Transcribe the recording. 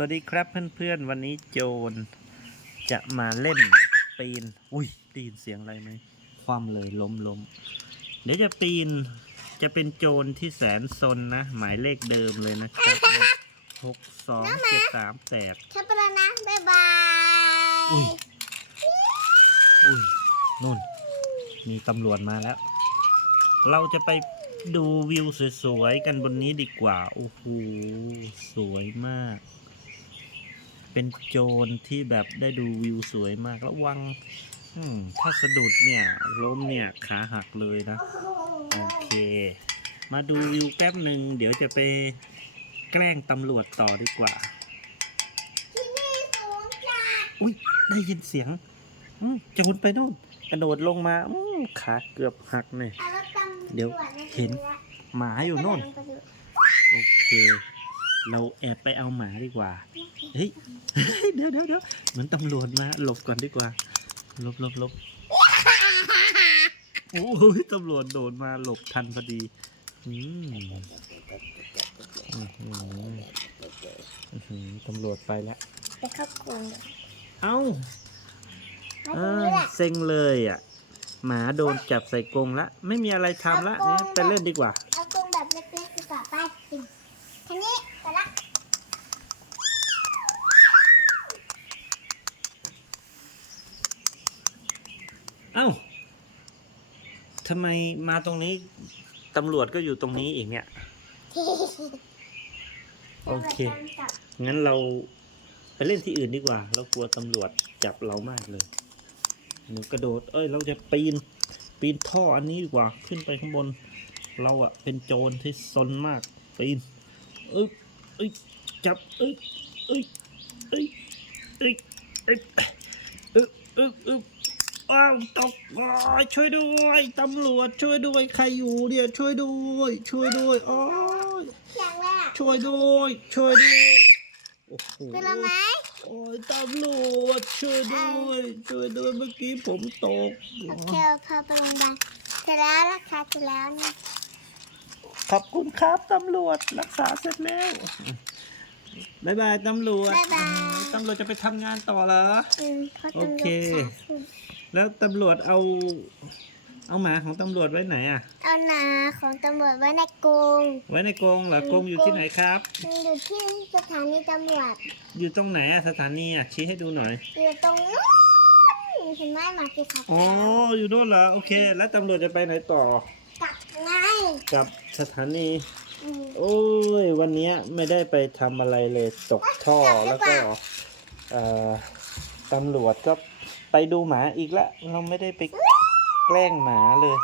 วัสดีครับเพื่อนๆ วันนี้โจรจะมาเล่นปีน อุ้ยได้ยินเสียงอะไรไหมคว่ำเลยล้มล้มเดี๋ยวจะปีนจะเป็นโจรที่แสนซนนะ หมายเลขเดิมเลยนะครับหกสองเจ็ดสามแปดชับปะนะ บ๊ายบาย อุ้ยอุ้ยนู่น มีตำรวจมาแล้ว เราจะไปดูวิวสวยๆ กันบนนี้ดีกว่า โอ้โห สวยมาก เป็นโจรที่แบบได้ดูวิวสวยมากระวังอืมถ้าสะดุดเนี่ยล้มเนี่ยขาหักเลยนะ โอเค มาดูวิวแป๊บหนึ่งเดี๋ยวจะไปแกล้งตำรวจต่อดีกว่า ที่นี่สูงจัดอุ้ยได้ยินเสียงอืมโจรไปนู่นกระโดดลงมาอืมขาเกือบหักเลยเอารถตำรจเดี๋ยวมาเห็นละหมาอยู่นู่นไปดูโอเค เราแอบไปเอาหมาดีกว่า เฮ้ย เดี๋ยวเดี๋ยวเดี๋ยวเหมือนตำรวจมาหลบก่อนดีกว่าหลบหลบหลบโอ้ยตำรวจโดดมาหลบทันพอดีอืมอื้อหืออื้อหือตำรวจไปแล้วไปเข้ากรงเอ้ามาเอตรงอนี้แหละเซ็งเลยอะ หมาโดนจับใส่กรงละ ไม่มีอะไรทำละเนี่ยไปเล่นดีกว่า เอากรงแบบเล็กๆดีกว่าไปทีนี้ไปละ เอ้าทำไมมาตรงนี้ตำรวจก็อยู่ตรงนี้อีกเนี่ย โอเค งั้นเราไปเล่นที่อื่นดีกว่า เรากลัวตำรวจจับเรามากเลยหนูกระโดด เอ้ย เราจะปีน ปีนท่ออันนี้ดีกว่า ขึ้นไปข้างบน เราอะเป็นโจรที่ซนมาก ปีน เอ้ยเอ้ย จับ เอ้ย เอ้ย เอ้ย เอ้ย เอ้ยเอ้ยเอ้ยเอ้ย อ้าวตกอ้ายช่วยด้วยตำรวจช่วยด้วยใครอยู่เนี่ยช่วยด้วย ช่วยด้วยโอ้ยเสียงแรกช่วยด้วย ช่วยด้วยโอ้โหเป็นอะไรไหมโอ้ยตำรวจช่วยด้วย ช่วยด้วยเมื่อกี้ผมตกโอเคพาไปโรงพยาบาลเสร็จแล้วราคาเสร็จแล้วนะขอบคุณครับตำรวจรักษาเสร็จแล้วบายบายตำรวจบ๊ายบายตำรวจจะไปทำงานต่อเหรออืมเพราะโอตำรวจเคขาขึ้น แล้วตำรวจเอา เอาหมาของตำรวจไว้ไหนอะ เอาหนาของตำรวจไว้ในกรงไว้ในกรงเหรอกรงอยู่ที่ไหนครับมันอยู่ที่สถานีตำรวจ อยู่ตรงไหนอะสถานีอะชี้ให้ดูหน่อย อยู่ตรงนู้นเห็นไหมหมาสีขาวอ๋ออยู่โน่นเหรอโอเค แล้วตำรวจจะไปไหนต่อ กลับไงกับสถานีอืมโอ้ยวันเนี้ยไม่ได้ไปทำอะไรเลยตกท่อแล้วก็เอ่อตำรวจก็ ไปดูหมาอีกแล้วเราไม่ได้ไปแกล้งหมาเลย